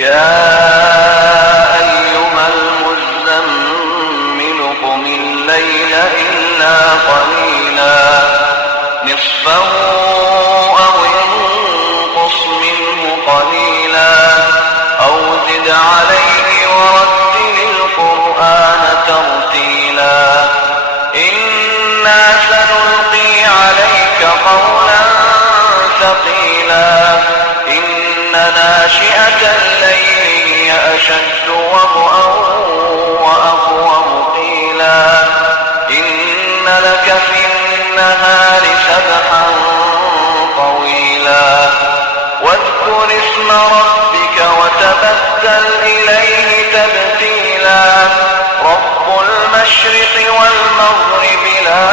يا أيها المزمل قم الليل إلا قليلا نصفه أو انقص منه قليلا أو زد عليه ورتل القرآن ترتيلا إنا سنلقي عليك قولا ثقيلا إن ناشئة الليل هي أشد وطئا وأقوم قيلا إن لك في النهار سبحا طويلا واذكر اسم ربك وتبتل إليه تبتيلا رب المشرق والمغرب لا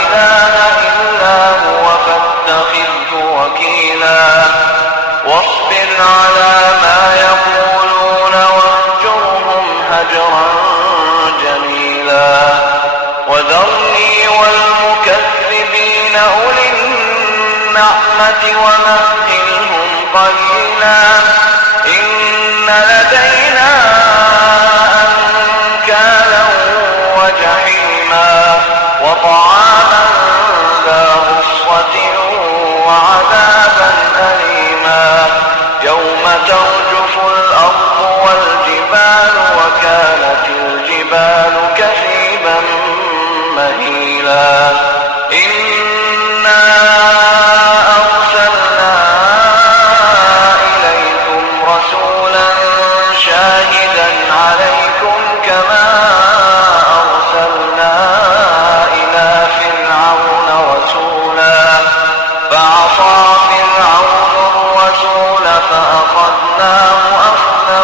إله إلا هو فاتخذه وكيلا واصبر على ما يقولون واهجرهم هجرا جميلا وذرني والمكذبين أولي النعمة ومهلهم قليلا إن لدينا أنكالا وجحيما وطعاما ذا غصة وعذابا أليما يوم ترجف الأرض والجبال وكانت الجبال كثيبا مهيلا إنا أرسلنا إليكم رسولا شاهدا عليكم كما أرسلنا إلى فرعون رسولا فعصى فرعون الرسول فأخذناه أخذا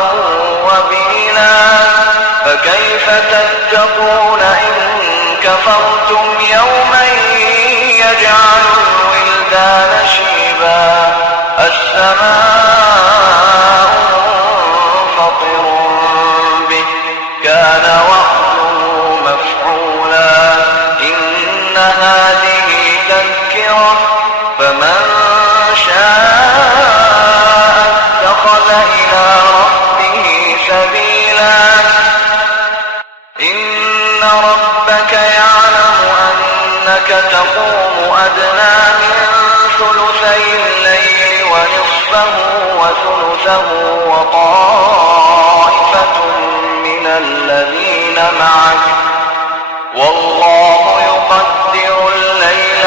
وبيلا فكيف تتقون إن كفرتم يوما يجعل الولدان شيبا السماء منفطر به كان وعده مفعولا إن هذه تذكرة فمن شاء اتخذ إلى ربه سبيلا إن ربك يعلم أنك تقوم أدنى من ثلثي الليل ونصفه وثلثه وطائفة من الذين معك والله يقدر الليل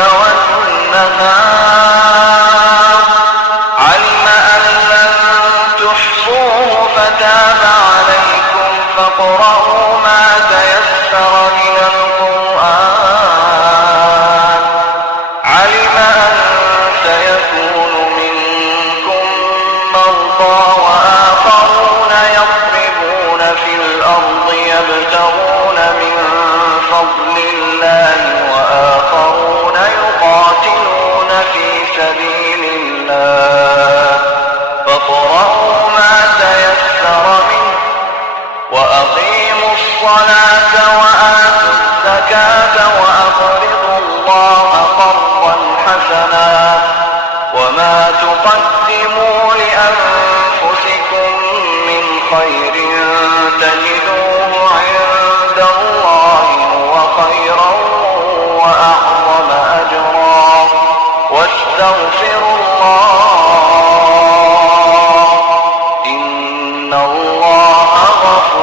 والنهار علم أن لن تحصوه فتاب عليكم فاقرؤوا ما تيسر من القرآن علم أن سيكون منكم مرضى وآخرون يضربون في الأرض يبتغون من فضل الله وآخرون يقاتلون في سبيل الله فاقرؤوا ما تيسر منه وأقيموا الصلاة وآتوا الزكاة وأقرضوا الله قرضا حسنا وما تقدموا لأنفسكم من خير تجدوه عند الله هو خيرا وأعظم أجرا واستغفروا الله إن الله غفور